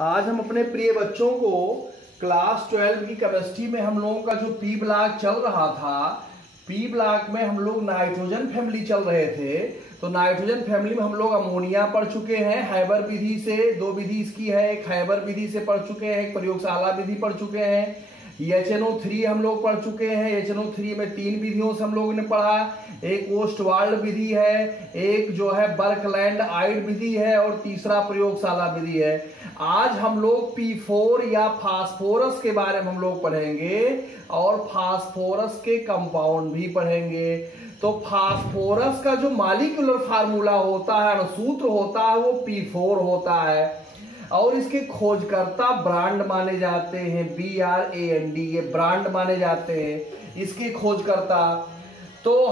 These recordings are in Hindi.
आज हम अपने प्रिय बच्चों को क्लास 12 की केमिस्ट्री में हम लोगों का जो पी ब्लॉक चल रहा था, पी ब्लॉक में हम लोग नाइट्रोजन फैमिली चल रहे थे। तो नाइट्रोजन फैमिली में हम लोग अमोनिया पढ़ चुके हैं हैबर विधि से, दो विधि इसकी है, एक हैबर विधि से पढ़ चुके हैं, एक प्रयोगशाला विधि पढ़ चुके हैं। HNO3 हम लोग पढ़ चुके हैं। HNO3 में 3 विधियों से हम लोगों ने पढ़ा, एक ओस्टवाल्ड विधि है, एक जो है बर्कलैंड आइड विधि है और तीसरा प्रयोगशाला विधि है। आज हम लोग P4 या फास्फोरस के बारे में हम लोग पढ़ेंगे और फास्फोरस के कंपाउंड भी पढ़ेंगे। तो फास्फोरस का जो मॉलिक्यूलर फार्मूला होता है, अणुसूत्र होता है, वो P4 होता है और इसके खोजकर्ता ब्रांड माने जाते हैं, BRAND, ये ब्रांड माने जाते हैं इसके खोजकर्ता। तो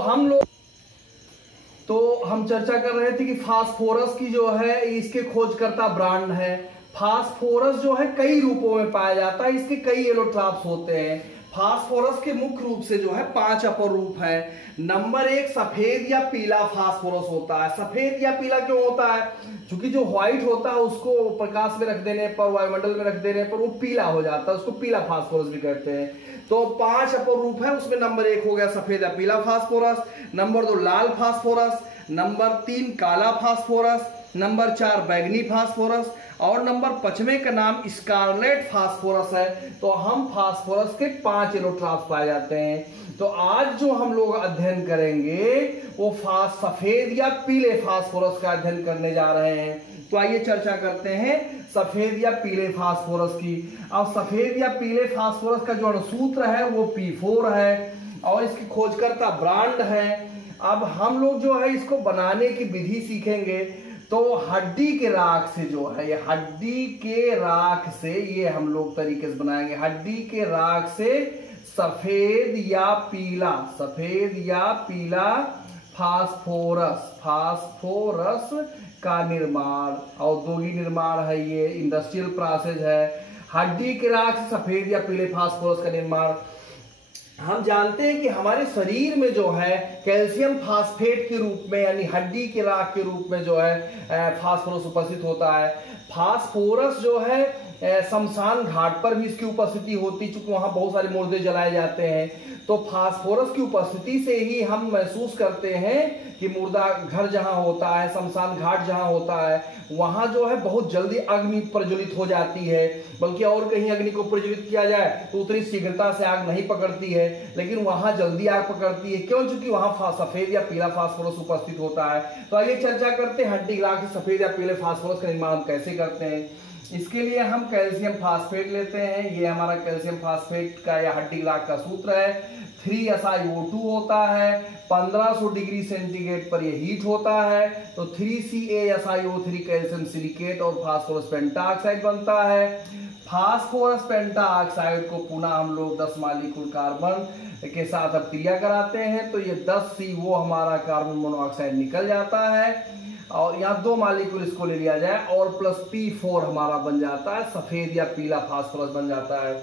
हम चर्चा कर रहे थे कि फास्फोरस की जो है इसके खोजकर्ता ब्रांड है। फास्फोरस जो है कई रूपों में पाया जाता है, इसके कई एलोट्रॉप्स होते हैं। फास्फोरस के मुख्य रूप से जो है 5 अपर रूप है। नंबर 1 सफेद या पीला फास्फोरस होता है। सफेद या पीला क्यों होता है? क्योंकि जो व्हाइट होता है उसको प्रकाश में रख देने पर, वायुमंडल में रख देने पर वो पीला हो जाता है, उसको पीला फास्फोरस भी कहते हैं। तो 5 अपर रूप है, उसमें नंबर 1 हो गया सफेद या पीला फास्फोरस, नंबर 2 लाल फास्फोरस, नंबर 3 काला फास्फोरस, नंबर 4 बैगनी फास्फोरस और नंबर 5वें का नाम स्कारलेट फास्फोरस है। तो हम फास्फोरस के 5 एलोट्रॉप्स पाए जाते हैं। तो आज जो हम लोग अध्ययन करेंगे वो सफेद या पीले फास्फोरस का अध्ययन करने जा रहे हैं। तो आइए चर्चा करते हैं सफेद या पीले फास्फोरस की। अब सफेद या पीले फास्फोरस का जो अणुसूत्र है वो P4 है और इसकी खोजकर्ता ब्रांड है। अब हम लोग जो है इसको बनाने की विधि सीखेंगे। तो हड्डी के राख से जो है, ये हड्डी के राख से ये हम लोग तरीके से बनाएंगे। हड्डी के राख से सफेद या पीला फास्फोरस का निर्माण, औद्योगिक निर्माण है, ये इंडस्ट्रियल प्रोसेस है। हड्डी के राख से सफेद या पीले फास्फोरस का निर्माण। हम जानते हैं कि हमारे शरीर में जो है कैल्शियम फास्फेट के रूप में, यानी हड्डी के राख के रूप में जो है फास्फोरस उपस्थित होता है। फास्फोरस जो है शमशान घाट पर भी इसकी उपस्थिति होती है, क्योंकि वहां बहुत सारे मुर्दे जलाए जाते हैं। तो फास्फोरस की उपस्थिति से ही हम महसूस करते हैं कि मुर्दा घर जहां होता है, शमशान घाट जहां होता है, वहां जो है बहुत जल्दी अग्नि प्रज्वलित हो जाती है। बल्कि और कहीं अग्नि को प्रज्वलित किया जाए तो उतनी शीघ्रता से आग नहीं पकड़ती है, लेकिन वहां जल्दी आग पकड़ती है। क्यों? क्योंकि वहां सफेद या पीला फास्फोरस उपस्थित होता है। तो आइए चर्चा करते हैं हड्डी राख से सफेद या पीले फास्फोरस का निर्माण हम कैसे करते हैं। इसके लिए हम कैल्शियम फास्फेट लेते हैं। ये हमारा कैल्शियम फास्फेट का या हड्डी राख का सूत्र है। 3SiO2 होता है, 1500 डिग्री सेंटीग्रेड पर ये हीट होता है। तो 3CaSiO3 कैल्शियम सिलिकेट और फास्फोरस पेंटाऑक्साइड बनता है। फास्फोरस पेंटाऑक्साइड को पुनः हम लोग 10 मॉलिक्यूल कार्बन के साथ अब क्रिया कराते हैं, तो ये 10CO हमारा कार्बन मोनोऑक्साइड निकल जाता है और यहाँ 2 मॉलिक्यूल इसको ले लिया जाए और प्लस P4 हमारा बन जाता है, सफेद या पीला फास्फोरस बन जाता है।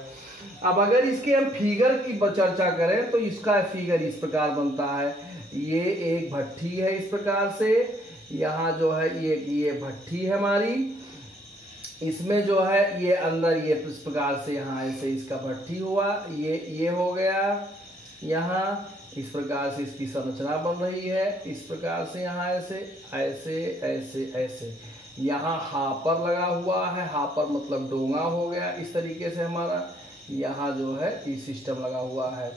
अब अगर इसके हम फिगर की चर्चा करें तो इसका फिगर इस प्रकार बनता है। ये एक भट्ठी है इस प्रकार से, यहाँ जो है ये भट्ठी है हमारी, इसमें जो है ये अंदर ये इस प्रकार से यहाँ ऐसे इसका भट्ठी हुआ, ये हो गया। यहाँ इस प्रकार से इसकी संरचना बन रही है, इस प्रकार से यहाँ ऐसे यहाँ हापर लगा हुआ है, हापर मतलब डोंगा हो गया। इस तरीके से हमारा यहाँ जो है ये सिस्टम लगा हुआ है।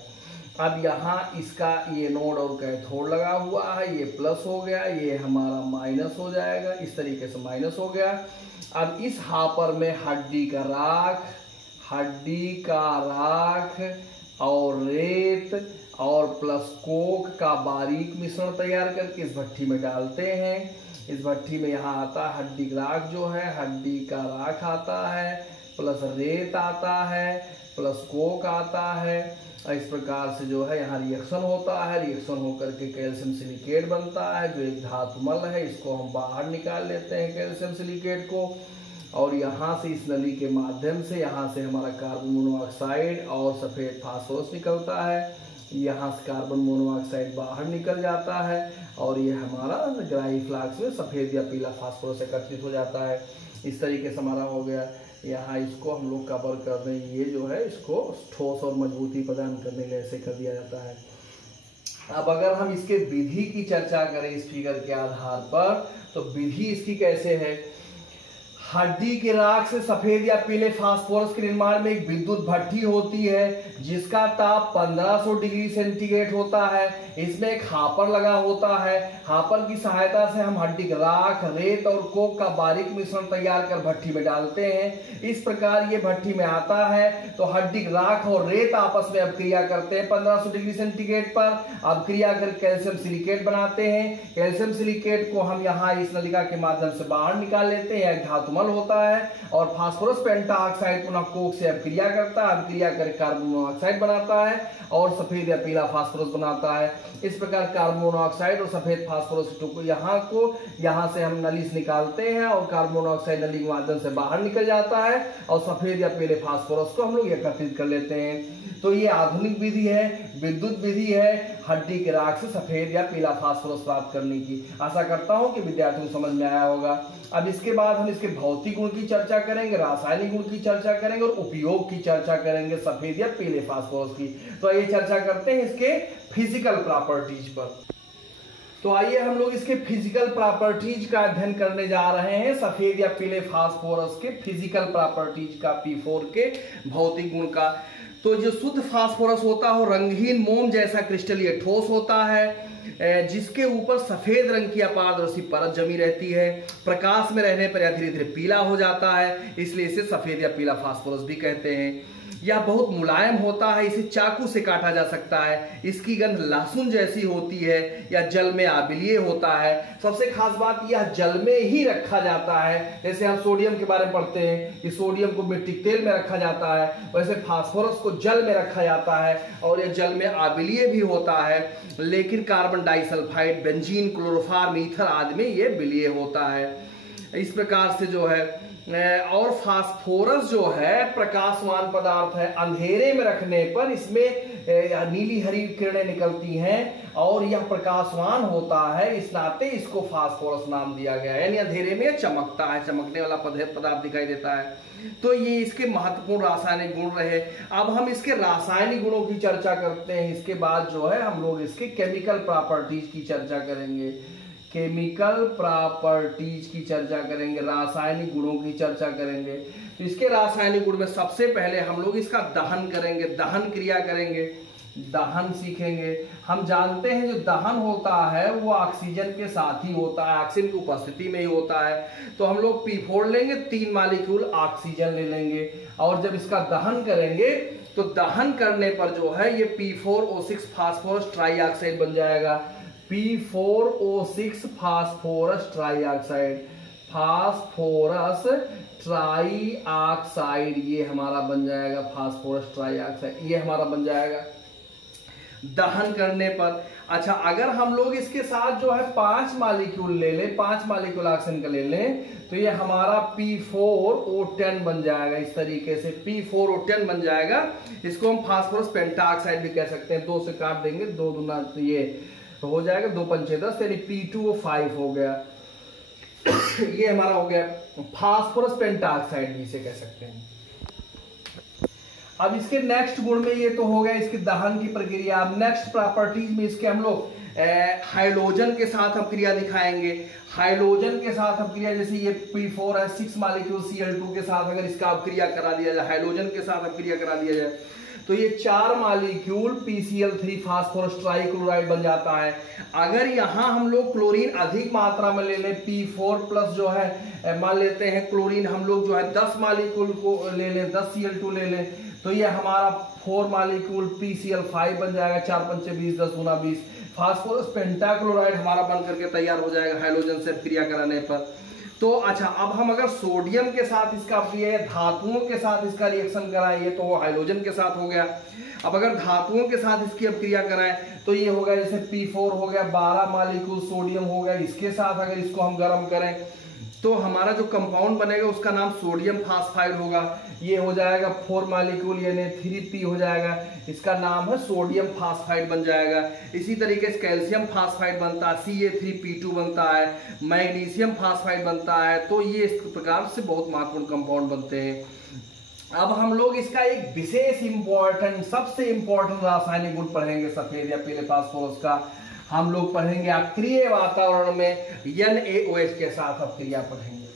अब यहाँ इसका ये नोड और कैथोड लगा हुआ है, ये प्लस हो गया, ये हमारा माइनस हो जाएगा, इस तरीके से माइनस हो गया। अब इस हापर में हड्डी का राख और रेत और प्लस कोक का बारीक मिश्रण तैयार करके इस भट्ठी में डालते हैं। इस भट्ठी में यहाँ आता है हड्डी राख, जो है हड्डी का राख आता है, प्लस रेत आता है, प्लस कोक आता है। इस प्रकार से जो है यहाँ रिएक्शन होता है, रिएक्शन होकर के कैल्शियम सिलिकेट बनता है जो एक धातुमल है। इसको हम बाहर निकाल लेते हैं कैल्शियम सिलिकेट को, और यहाँ से इस नली के माध्यम से यहाँ से हमारा कार्बन मोनोऑक्साइड और सफेद फास्फोरस निकलता है। यहाँ से कार्बन मोनोऑक्साइड बाहर निकल जाता है और ये हमारा ग्राही फ्लास्क में सफेद या पीला फास्फोरस एकत्रित हो जाता है। इस तरीके से हमारा हो गया। यहाँ इसको हम लोग कवर कर दें, ये जो है इसको ठोस और मजबूती प्रदान करने के लिए ऐसे कर दिया जाता है। अब अगर हम इसके विधि की चर्चा करें इस फिगर के आधार पर, तो विधि इसकी कैसे है। हड्डी के राख से सफेद या पीले फास्फोरस के निर्माण में एक विद्युत भट्ठी होती है जिसका ताप 1500 डिग्री सेंटीग्रेड होता है। इसमें एक हापर लगा होता है। हापर की सहायता से हम हड्डी के राख, रेत और कोक का बारीक मिश्रण तैयार कर भट्ठी में डालते हैं। इस प्रकार ये भट्ठी में आता है तो हड्डी के राख और रेत आपस में अभिक्रिया करते हैं 1500 डिग्री सेंटीग्रेड पर। अभिक्रिया कर कैल्शियम सिलिकेट बनाते हैं। कैल्शियम सिलिकेट को हम यहाँ इस नलिका के माध्यम से बाहर निकाल लेते हैं, धातु होता है। और फास्फोरस पेंटाऑक्साइड पुनः कोक से अभिक्रिया करता है, अभिक्रिया कर कार्बन मोनोऑक्साइड बनाता है और सफेद या पीला फास्फोरस बनाता है। इस प्रकार कार्बन मोनोऑक्साइड और सफेद फास्फोरस यहाँ से हम नली से निकालते हैं और कार्बन मोनोऑक्साइड नली के माध्यम से बाहर निकल जाता है और सफेद या पीले फास्फोरस को हम लोग एकत्रित कर लेते हैं। तो ये आधुनिक विधि है, विद्युत विधि है हड्डी के राख से सफेद या पीला फास्फोरस प्राप्त करने की। आशा करता हूं कि विद्यार्थियों को समझ में आया होगा। अब इसके बाद हम इसके भौतिक गुण की चर्चा करेंगे, रासायनिक गुण की चर्चा करेंगे और उपयोग की चर्चा करेंगे सफेद या पीले फास्फोरस की। तो आइए चर्चा करते हैं इसके फिजिकल प्रॉपर्टीज पर। तो आइए हम लोग इसके फिजिकल प्रॉपर्टीज का अध्ययन करने जा रहे हैं, सफेद या पीले फास्फोरस के फिजिकल प्रॉपर्टीज का, P4 के भौतिक गुण का। तो जो शुद्ध फास्फोरस होता है रंगहीन मोम जैसा क्रिस्टलीय ठोस होता है जिसके ऊपर सफेद रंग की अपारदर्शी परत जमी रहती है। प्रकाश में रहने पर यह धीरे धीरे पीला हो जाता है, इसलिए इसे सफेद या पीला फास्फोरस भी कहते हैं। यह बहुत मुलायम होता है, इसे चाकू से काटा जा सकता है। इसकी गंध लहसुन जैसी होती है। यह जल में आबिलीय होता है। सबसे खास बात यह जल में ही रखा जाता है। जैसे हम सोडियम के बारे में पढ़ते हैं कि सोडियम को मिट्टी तेल में रखा जाता है, वैसे फास्फोरस को जल में रखा जाता है और यह जल में आबिलीय भी होता है। लेकिन carbon disulphide, benzene, chloroform, ether आदि में यह विलीय होता है। इस प्रकार से जो है और फास्फोरस जो है प्रकाशवान पदार्थ है। अंधेरे में रखने पर इसमें नीली हरी किरणें निकलती हैं और यह प्रकाशवान होता है, इस नाते इसको फास्फोरस नाम दिया गया है। यानी अंधेरे में चमकता है, चमकने वाला पदार्थ दिखाई देता है। तो ये इसके महत्वपूर्ण रासायनिक गुण रहे। अब हम इसके रासायनिक गुणों की चर्चा करते हैं। इसके बाद जो है हम लोग इसके केमिकल प्रॉपर्टीज की चर्चा करेंगे, केमिकल प्रॉपर्टीज की चर्चा करेंगे, रासायनिक गुणों की चर्चा करेंगे। तो इसके रासायनिक गुण में सबसे पहले हम लोग इसका दहन करेंगे, दहन क्रिया करेंगे, दहन सीखेंगे। हम जानते हैं जो दहन होता है वो ऑक्सीजन के साथ ही होता है, ऑक्सीजन की उपस्थिति में ही होता है। तो हम लोग P4 लेंगे, 3 मॉलिक्यूल ऑक्सीजन ले लेंगे और जब इसका दहन करेंगे तो दहन करने पर जो है ये P4O6 फास्फोरस ट्राईऑक्साइड बन जाएगा। P4O6 phosphorus trioxide, phosphorus trioxide ये हमारा बन जाएगा। फास्फोरस ट्राईऑक्साइड ये हमारा बन जाएगा दहन करने पर। अच्छा, अगर हम लोग इसके साथ जो है 5 मॉलिक्यूल ले लें, 5 मॉलिक्यूल ऑक्सीजन का ले लें, तो ये हमारा P4O10 बन जाएगा। इस तरीके से P4O10 बन जाएगा। इसको हम फास्फोरस पेंटाऑक्साइड भी कह सकते हैं। 2 से काट देंगे, 2 दूना ये तो हो जाएगा 2 पंचे 10, यानी P2O5 हो गया। ये हमारा हो गया फास्फोरस पेंटाऑक्साइड भी इसे कह सकते हैं। अब इसके नेक्स्ट गुण में ये तो हो गया इसके दहन की प्रक्रिया। अब नेक्स्ट प्रॉपर्टीज में इसके हम लोग हाइड्रोजन के साथ अपक्रिया दिखाएंगे। हाइड्रोजन के साथ अपक्रिया, जैसे ये P4 है, 6 मॉलिक्यूल Cl2 के साथ अगर इसका अपक्रिया करा दिया जाए, हाइड्रोजन के साथ अपक्रिया करा दिया जाए, तो ये 4 मॉलिक्यूल PCl3 फास्फोरस ट्राईक्लोराइड बन जाता है। अगर यहाँ हम लोग क्लोरीन अधिक मात्रा में ले लें, P4 प्लस जो है मान लेते हैं क्लोरीन हम लोग जो है 10 मॉलिक्यूल को ले लें, 10 Cl2 ले लें, तो ये हमारा 4 मॉलिक्यूल PCl5 बन जाएगा। 4 पंचे 20, 10 गुना 20 फास्फोरस पेंटाक्लोराइड हमारा बन करके तैयार हो जाएगा हाइड्रोजन से क्रिया कराने पर। तो अच्छा, अब हम अगर सोडियम के साथ इसका अपक्रिया, धातुओं के साथ इसका रिएक्शन कराएं, तो वो हाइड्रोजन के साथ हो गया। अब अगर धातुओं के साथ इसकी अपक्रिया कराएं तो ये हो गया जैसे P4 हो गया, 12 मॉलिक्यूल सोडियम हो गया। इसके साथ अगर इसको हम गर्म करें तो हमारा जो कंपाउंड बनेगा उसका नाम सोडियम फास्फाइड होगा। ये हो जाएगा 4 मॉलिक्यूल यानी 3P हो जाएगा, इसका नाम है सोडियम फास्फाइड बन जाएगा। इसी तरीके से कैल्शियम फास्फाइड बनता है, Ca3P2 बनता है, मैग्नीशियम फास्फाइड बनता है। तो ये इस प्रकार से बहुत महत्वपूर्ण कंपाउंड बनते हैं। अब हम लोग इसका एक विशेष इंपॉर्टेंट, सबसे इंपॉर्टेंट रासायनिक गुण पढ़ेंगे सफेद या पीले फास्फोरस का। हम लोग पढ़ेंगे अक्रिय वातावरण में NaOH के साथ अक्रिया पढ़ेंगे।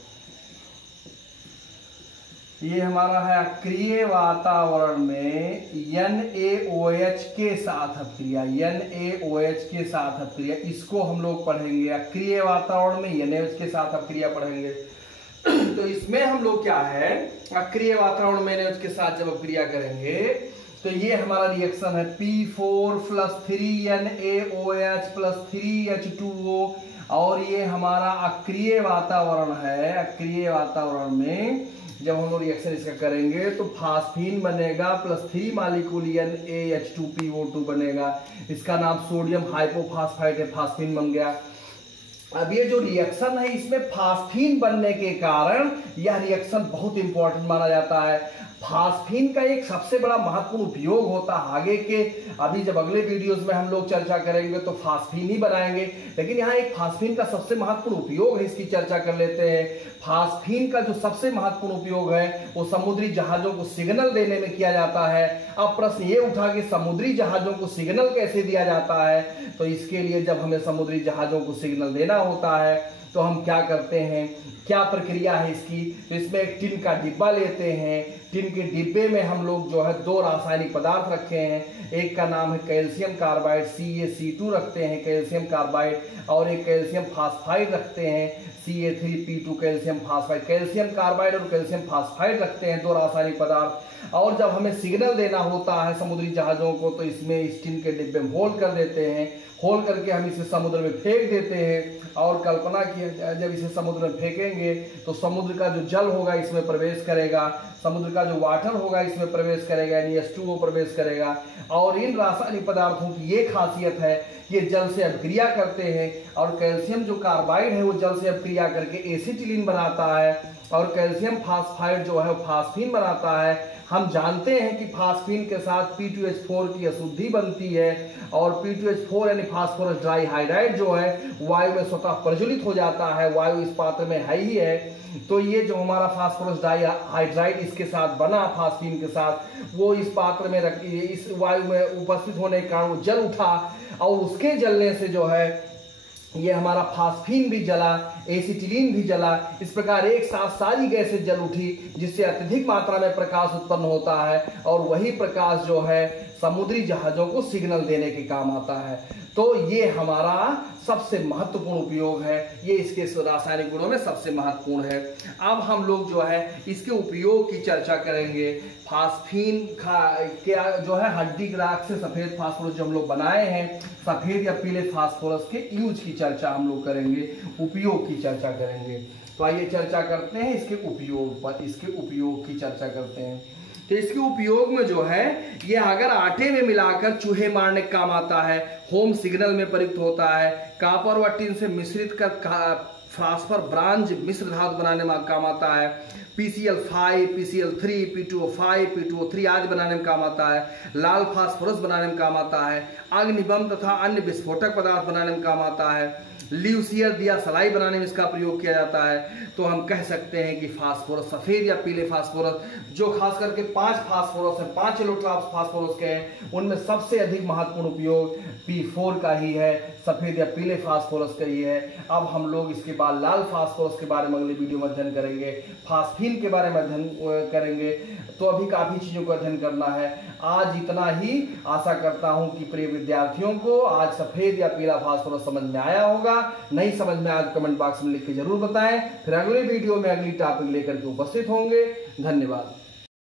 ये हमारा है अक्रिय वातावरण में NaOH के साथ अक्रिया, NaOH के साथ अक्रिया, इसको हम लोग पढ़ेंगे। अक्रिय वातावरण में NaOH के साथ अक्रिया पढ़ेंगे। तो इसमें हम लोग क्या है, अक्रिय वातावरण में NaOH के साथ जब अक्रिया करेंगे तो ये हमारा रिएक्शन है P4 + 3 NaOH + 3 H2O। और ये हमारा अक्रिय वातावरण है। अक्रिय वातावरण में जब हम लोग रिएक्शन इसका करेंगे तो फास्फीन बनेगा +3 मॉलिक्यूल NaH2PO2 बनेगा। इसका नाम सोडियम हाइपोफास्फाइड है, फास्फीन बन गया। अब ये जो रिएक्शन है इसमें फास्फीन बनने के कारण यह रिएक्शन बहुत इंपॉर्टेंट माना जाता है। फास्फीन का एक सबसे बड़ा महत्वपूर्ण उपयोग होता है आगे के, अभी जब अगले वीडियोस में हम लोग चर्चा करेंगे तो फास्फीन ही बनाएंगे, लेकिन यहाँ एक फास्फीन का सबसे महत्वपूर्ण उपयोग है, इसकी चर्चा कर लेते हैं। फास्फीन का जो सबसे महत्वपूर्ण उपयोग है वो समुद्री जहाजों को सिग्नल देने में किया जाता है। अब प्रश्न ये उठा कि समुद्री जहाजों को सिग्नल कैसे दिया जाता है, तो इसके लिए जब हमें समुद्री जहाजों को सिग्नल देना होता है तो हम क्या करते हैं, क्या प्रक्रिया है इसकी। तो इसमें एक टिन का डिब्बा लेते हैं। टिन के डिब्बे में हम लोग जो है 2 रासायनिक पदार्थ रखे हैं। एक का नाम है कैल्शियम कार्बाइड CaC2 रखते हैं, कैल्शियम कार्बाइड, और एक कैल्शियम फास्फाइड रखते हैं Ca3P2 calcium phosphide. Calcium carbide और कैल्शियम फास्फाइड रखते हैं 2 रासायनिक पदार्थ। और जब हमें सिग्नल देना होता है समुद्री जहाजों को तो इसमें इस टिन के डिब्बे में होल कर देते हैं। होल करके हम इसे समुद्र में फेंक देते हैं। और कल्पना की जब इसे समुद्र में फेंकेंगे तो समुद्र का जो जल होगा इसमें प्रवेश करेगा, समुद्र का जो वाटर होगा इसमें प्रवेश करेगा, यानी H2O प्रवेश करेगा। और इन रासायनिक पदार्थों की ये खासियत है कि ये जल से अभिक्रिया करते हैं। और कैल्शियम जो कार्बाइड है वो जल से अभिक्रिया करके एसिटिलीन बनाता है, और कैल्शियम फास्फाइड जो है फास्फीन बनाता है। हम जानते हैं कि फास्फीन के साथ P2H4 की अशुद्धि बनती है, और P2H4 यानी फास्फोरस डाइहाइड्राइड जो है वायु में स्वतः प्रज्वलित हो जाता है, वायु इस पात्र में है ही है। तो ये जो हमारा फास्फोरस डाइहाइड्राइड इसके साथ बना फास्फीन के साथ, वो इस पात्र में इस वायु में उपस्थित होने के कारण वो जल उठा, और उसके जलने से जो है ये हमारा फास्फीन भी जला, एसिटिलीन भी जला। इस प्रकार एक साथ सारी गैसें जल उठी, जिससे अत्यधिक मात्रा में प्रकाश उत्पन्न होता है, और वही प्रकाश जो है समुद्री जहाजों को सिग्नल देने के काम आता है। तो ये हमारा सबसे महत्वपूर्ण उपयोग है, ये इसके रासायनिक गुणों में सबसे महत्वपूर्ण है। अब हम लोग जो है इसके उपयोग की चर्चा करेंगे। फास्फीन क्या जो है हड्डी की राख से सफेद फास्फोरस जो हम लोग बनाए हैं, सफेद या पीले फास्फोरस के यूज की चर्चा हम लोग करेंगे, उपयोग की चर्चा करेंगे। तो आइए चर्चा करते हैं इसके उपयोग पर, इसके उपयोग की चर्चा करते हैं। तो इसके उपयोग में जो है ये अगर आटे में मिलाकर चूहे मारने का काम आता है, होम सिग्नल में प्रयुक्त होता है, कॉपर व टिन से मिश्रित कर फास्फर ब्रांज मिश्र धातु बनाने में काम आता है, PCl5, PCl3, P2O5, P2O3 आदि बनाने में काम आता है, लाल फास्फोरस बनाने में काम आता है, अग्निबम तथा अन्य विस्फोटक पदार्थ बनाने में काम आता है, ल्यूसियर दिया सलाई बनाने में इसका प्रयोग किया जाता है। तो हम कह सकते हैं कि फास्फोरस, सफेद या पीले फास्फोरस, जो खास करके 5 फास्फोरस है, 5 एलोट्रॉप्स फास्फोरस के हैं, उनमें सबसे अधिक महत्वपूर्ण उपयोग P4 का ही है, सफेद या पीले फास्फोरस का ही है। अब हम लोग इसके बाद लाल फास्फोरस के बारे में अगले वीडियो में अध्ययन करेंगे, फास्फीन के बारे में अध्ययन करेंगे। तो अभी काफी चीजों का अध्ययन करना है। आज इतना ही। आशा करता हूं कि प्रिय विद्यार्थियों को आज सफेद या पीला फास्फोरस समझ में आया होगा। नहीं समझ में आया कमेंट बॉक्स में लिख के जरूर बताएं। फिर अगले वीडियो में अगली टॉपिक लेकर के उपस्थित होंगे। धन्यवाद।